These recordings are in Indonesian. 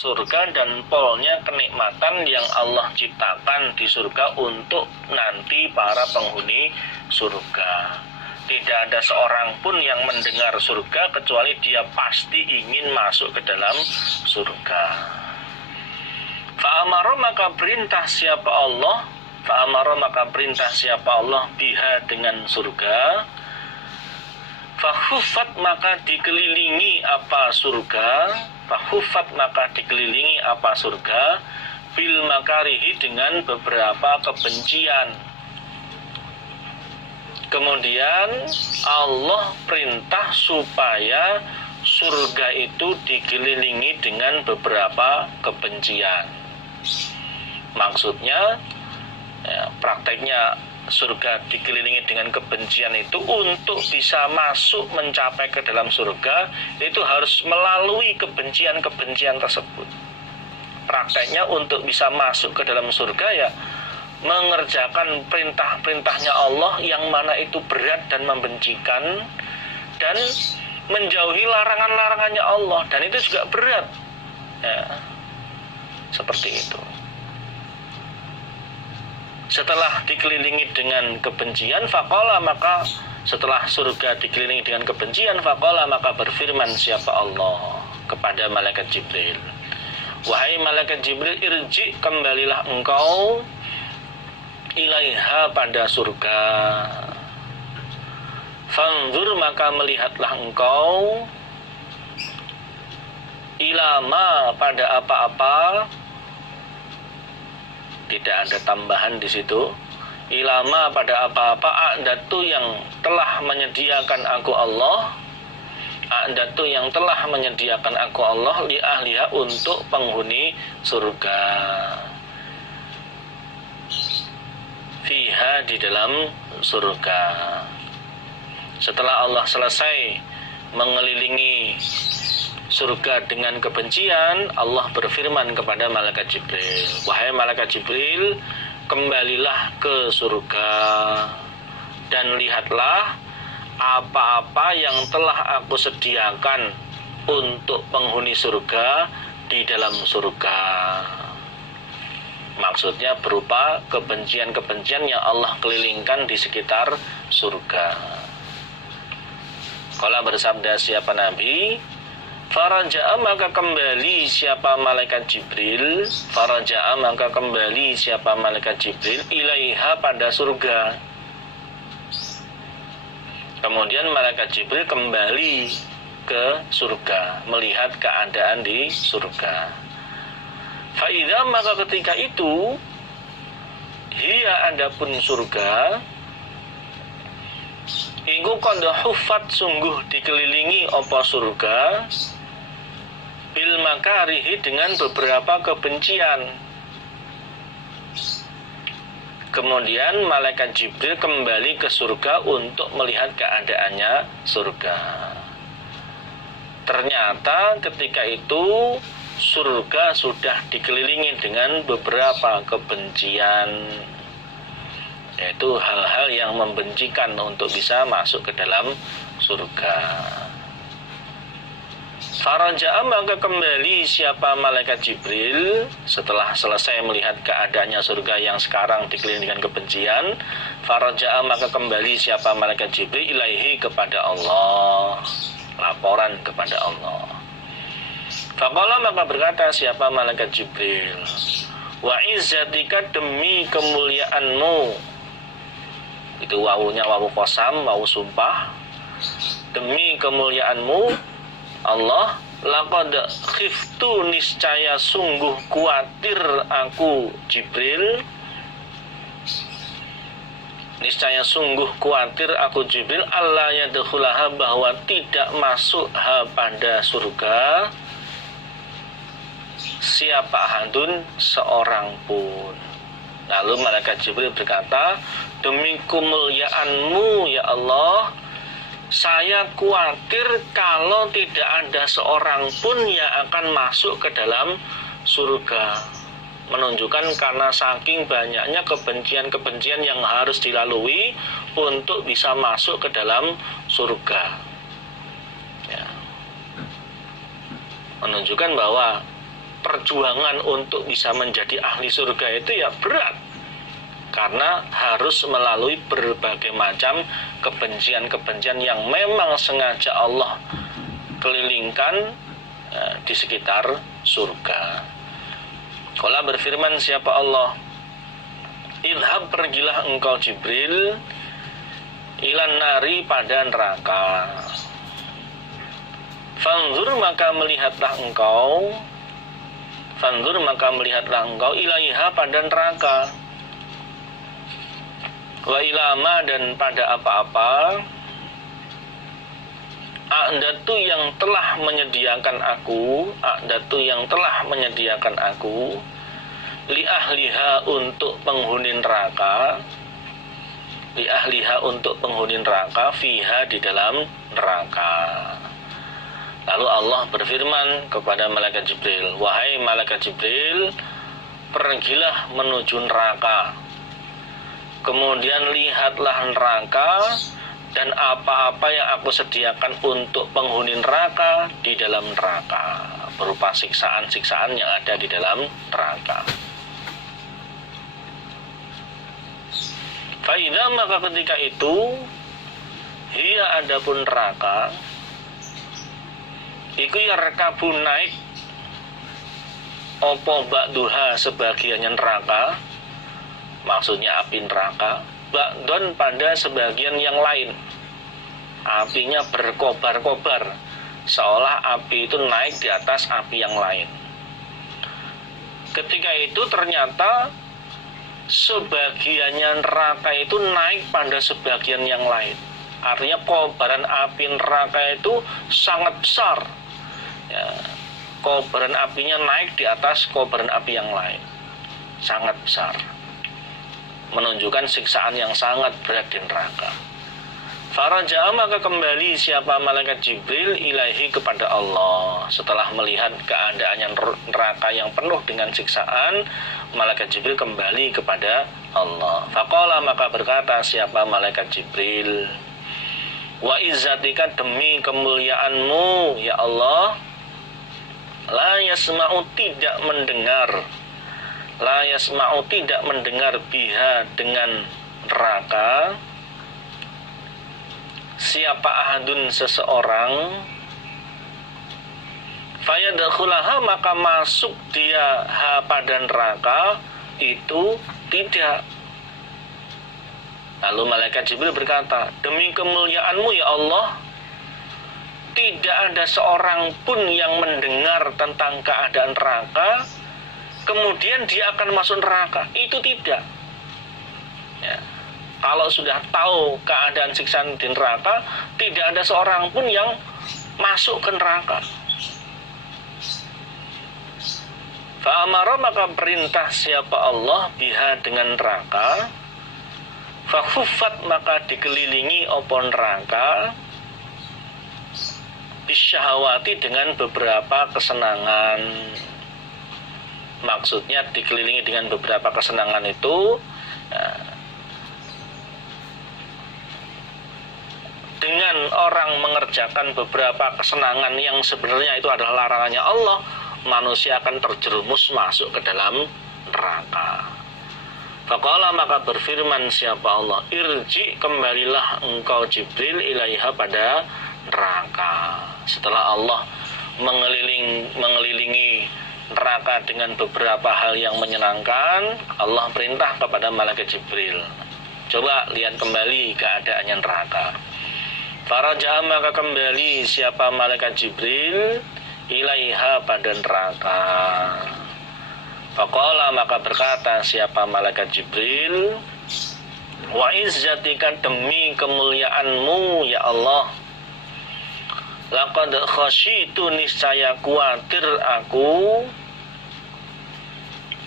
surga dan polnya kenikmatan yang Allah ciptakan di surga untuk nanti para penghuni surga. Tidak ada seorang pun yang mendengar surga kecuali dia pasti ingin masuk ke dalam surga. Fa'amara maka perintah siapa Allah, fa'amara maka perintah siapa Allah biha dengan surga. Fahufat maka dikelilingi apa surga, fahufat maka dikelilingi apa surga, bil makarihi dengan beberapa kebencian. Kemudian Allah perintah supaya surga itu dikelilingi dengan beberapa kebencian. Maksudnya, ya, prakteknya surga dikelilingi dengan kebencian itu untuk bisa masuk mencapai ke dalam surga itu harus melalui kebencian-kebencian tersebut. Prakteknya untuk bisa masuk ke dalam surga ya mengerjakan perintah-perintahnya Allah yang mana itu berat dan membencikan, dan menjauhi larangan-larangannya Allah, dan itu juga berat ya, seperti itu. Setelah dikelilingi dengan kebencian, faqala maka setelah surga dikelilingi dengan kebencian, faqala maka berfirman siapa Allah kepada malaikat Jibril, wahai malaikat Jibril, irji, kembalilah engkau ilaiha pada surga, fanzur maka melihatlah engkau, ilama pada apa-apa, tidak ada tambahan di situ, ilama pada apa-apa, a'datu yang telah menyediakan aku Allah, a'datu yang telah menyediakan aku Allah li ahliha untuk penghuni surga, fiha di dalam surga. Setelah Allah selesai mengelilingi surga dengan kebencian, Allah berfirman kepada malaikat Jibril, wahai malaikat Jibril, kembalilah ke surga dan lihatlah apa-apa yang telah aku sediakan untuk penghuni surga di dalam surga. Maksudnya berupa kebencian-kebencian yang Allah kelilingkan di sekitar surga. Kala bersabda siapa Nabi, faraja'a maka kembali siapa malaikat Jibril, faraja'a maka kembali siapa malaikat Jibril ilaiha pada surga. Kemudian malaikat Jibril kembali ke surga, melihat keadaan di surga. Fa'idha maka ketika itu, hiya adapun surga, iku qad huffat sungguh dikelilingi apa surga, bil makarihi dengan beberapa kebencian. Kemudian malaikat Jibril kembali ke surga untuk melihat keadaannya surga. Ternyata ketika itu surga sudah dikelilingi dengan beberapa kebencian, yaitu hal-hal yang membencikan untuk bisa masuk ke dalam surga. Faraja'a maka kembali siapa malaikat Jibril setelah selesai melihat keadaannya surga yang sekarang dikelilingi dengan kebencian. Faraja'a maka kembali siapa malaikat Jibril ilaihi kepada Allah, laporan kepada Allah. Faqala maka berkata siapa malaikat Jibril, wa izzatika demi kemuliaanmu, itu wawunya wawu qasam, wawu sumpah, demi kemuliaanmu Allah, laqad khiftu niscaya sungguh kuatir aku Jibril, niscaya sungguh kuatir aku Jibril, alla yadkhulaha bahwa tidak masuk pada surga siapa hadun seorang pun. Lalu malaikat Jibril berkata, demi kemuliaanmu ya Allah, saya khawatir kalau tidak ada seorang pun yang akan masuk ke dalam surga. Menunjukkan karena saking banyaknya kebencian-kebencian yang harus dilalui untuk bisa masuk ke dalam surga. Ya. Menunjukkan bahwa perjuangan untuk bisa menjadi ahli surga itu ya berat, karena harus melalui berbagai macam kebencian-kebencian yang memang sengaja Allah kelilingkan di sekitar surga. Allah berfirman, siapa Allah? Idhab, pergilah engkau Jibril, ilan nari, pada neraka. Fanzur, maka melihatlah engkau, ilaiha, pada neraka. Wa ilama, dan pada apa-apa, a'datu, yang telah menyediakan aku, li ahliha, untuk penghuni neraka, fiha, di dalam neraka. Lalu Allah berfirman kepada malaikat Jibril, wahai malaikat Jibril, pergilah menuju neraka, kemudian lihatlah neraka dan apa-apa yang aku sediakan untuk penghuni neraka di dalam neraka, berupa siksaan-siksaan yang ada di dalam neraka. Faida, maka ketika itu, hiya, adapun neraka, iku ya rekabu, naik, opo ba'duha, sebagiannya neraka, maksudnya api neraka, ba'don, pada sebagian yang lain. Apinya berkobar-kobar, seolah api itu naik di atas api yang lain. Ketika itu ternyata sebagiannya neraka itu naik pada sebagian yang lain. Artinya kobaran api neraka itu sangat besar ya, kobaran apinya naik di atas kobaran api yang lain, sangat besar, menunjukkan siksaan yang sangat berat di neraka. Faraja'a, maka kembali siapa malaikat Jibril, ilaihi, kepada Allah. Setelah melihat keadaannya neraka yang penuh dengan siksaan, malaikat Jibril kembali kepada Allah. Faqala, maka berkata siapa malaikat Jibril, wa izzatika, demi kemuliaanmu ya Allah, la yasma'u, tidak mendengar, biha, dengan neraka, siapa ahadun, seseorang, fayadkhulaha, maka masuk dia pada neraka itu tidak. Lalu malaikat Jibril berkata, demi kemuliaanmu ya Allah, tidak ada seorang pun yang mendengar tentang keadaan neraka kemudian dia akan masuk neraka, itu tidak ya. Kalau sudah tahu keadaan siksaan di neraka, tidak ada seorang pun yang masuk ke neraka. Fa'amara, maka perintah siapa Allah, biha, dengan neraka, fakhufat, maka dikelilingi opo neraka, bisyahawati, dengan beberapa kesenangan. Maksudnya dikelilingi dengan beberapa kesenangan itu dengan orang mengerjakan beberapa kesenangan yang sebenarnya itu adalah larangannya Allah, manusia akan terjerumus masuk ke dalam neraka. Faqala, maka berfirman siapa Allah, irji, kembalilah engkau Jibril, ilaiha, pada neraka. Setelah Allah mengelilingi neraka dengan beberapa hal yang menyenangkan, Allah perintah kepada malaikat Jibril, coba lihat kembali keadaannya neraka. Faraja'a, maka kembali siapa malaikat Jibril, ilaiha, pada neraka. Faqala, maka berkata siapa malaikat Jibril, wa izzatika, demi kemuliaanmu ya Allah, laqad khasyitu, niscaya khawatir aku,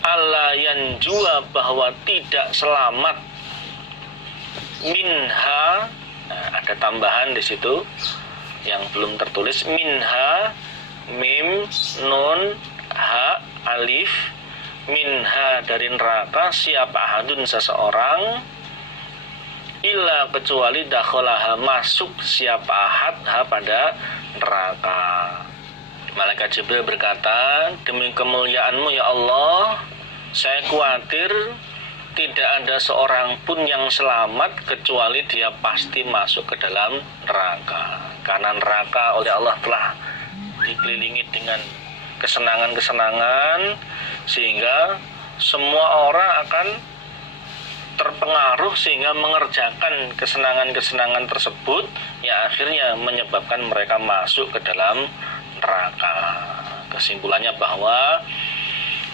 alla yanjua, bahwa tidak selamat, minha. Nah, ada tambahan di situ yang belum tertulis, minha, mim, nun, ha, alif, minha, dari neraka, siapa ahadun, seseorang, illa, kecuali dakholaha, masuk siapa ahad, ha, pada neraka. Malaikat Jibril berkata, demi kemuliaan-Mu ya Allah, saya khawatir tidak ada seorang pun yang selamat kecuali dia pasti masuk ke dalam neraka. Karena neraka oleh Allah telah dikelilingi dengan kesenangan-kesenangan, sehingga semua orang akan terpengaruh sehingga mengerjakan kesenangan-kesenangan tersebut yang akhirnya menyebabkan mereka masuk ke dalam neraka. Kesimpulannya bahwa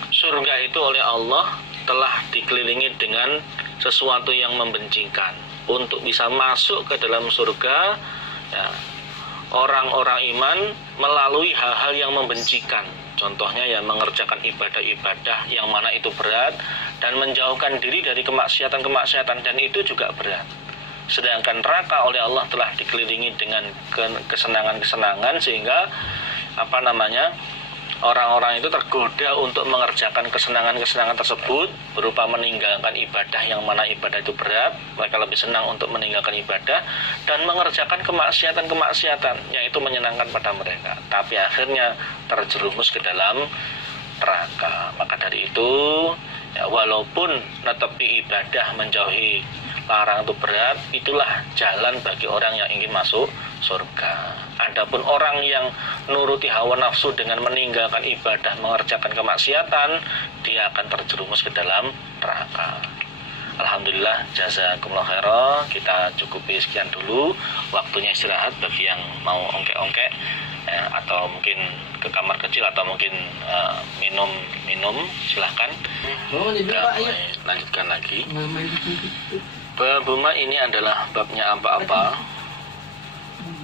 surga itu oleh Allah telah dikelilingi dengan sesuatu yang membencikan. Untuk bisa masuk ke dalam surga, ya, orang-orang iman melalui hal-hal yang membencikan. Contohnya ya mengerjakan ibadah-ibadah yang mana itu berat, dan menjauhkan diri dari kemaksiatan-kemaksiatan, dan itu juga berat. Sedangkan neraka oleh Allah telah dikelilingi dengan kesenangan-kesenangan, sehingga orang-orang itu tergoda untuk mengerjakan kesenangan-kesenangan tersebut berupa meninggalkan ibadah yang mana ibadah itu berat. Mereka lebih senang untuk meninggalkan ibadah dan mengerjakan kemaksiatan-kemaksiatan yang itu menyenangkan pada mereka, tapi akhirnya terjerumus ke dalam neraka. Maka dari itu, ya, walaupun netepi ibadah menjauhi larang itu berat, itulah jalan bagi orang yang ingin masuk surga. Adapun orang yang nuruti hawa nafsu dengan meninggalkan ibadah, mengerjakan kemaksiatan, dia akan terjerumus ke dalam neraka. Alhamdulillah, jazakumullah khairan. Kita cukupi sekian dulu. Waktunya istirahat bagi yang mau ongkek-ongkek, atau mungkin ke kamar kecil, atau mungkin minum, silahkan. Lanjutkan lagi. Babuma ini adalah babnya apa-apa.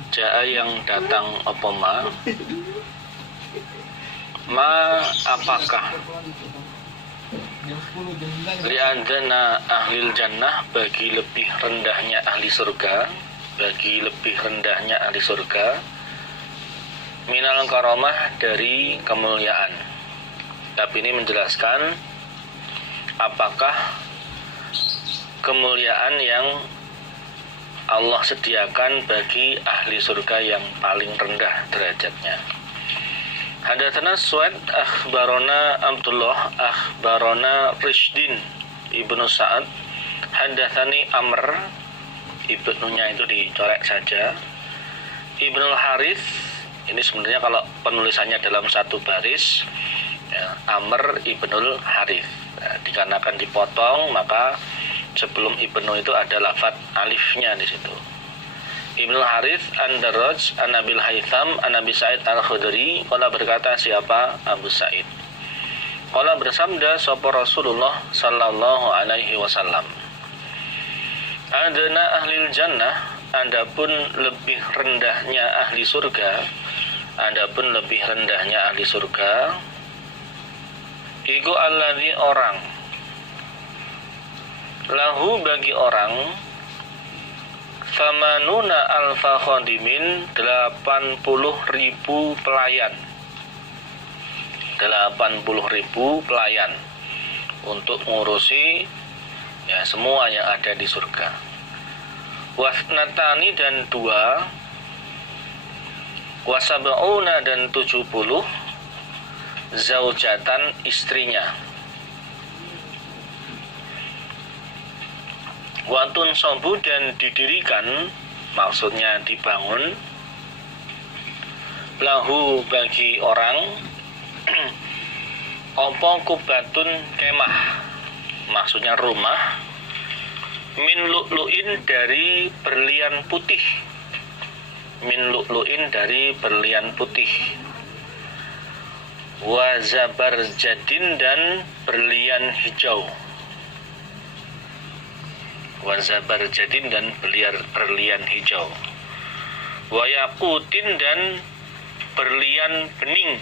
Ja'a yang datang opoma, ma apakah, li'adana ahlil jannah, bagi lebih rendahnya ahli surga, minal karamah, dari kemuliaan. Tapi ini menjelaskan apakah kemuliaan yang Allah sediakan bagi ahli surga yang paling rendah derajatnya. Hadatsana Suwaid akhbarona Abdullah akhbarona Rishdin Ibnu Sa'ad, hadatsani Amr, ibnunya itu dicorek saja, Ibnul Harith. Ini sebenarnya kalau penulisannya dalam satu baris, ya, Amr Ibnul Harith. Nah, dikarenakan dipotong, maka sebelum Ibnu itu ada lafadz alifnya di situ. Ibnu Harith an-Darraj an Abil Haytham an Abi Sa'id al-Khudri, qala, berkata siapa? Abu Sa'id. Qala, bersabda sapa Rasulullah sallallahu alaihi wasallam, adana ahlil jannah, adapun lebih rendahnya ahli surga, iku alladzi, orang, lahu, bagi orang, samanuna alfa khadimin, 80.000 pelayan, 80.000 pelayan untuk ngurusi, ya, semua yang ada di surga. Wasnatani, dan 2, wasab'una, dan 70, zaujatan, istrinya. Watun sobu, dan didirikan, maksudnya dibangun, lahu, bagi orang, opo kubatun, kemah, maksudnya rumah, min lu'lu'in, dari berlian putih, wa zabarjadin, dan berlian hijau, berlian hijau, wa yaqutin, dan berlian bening,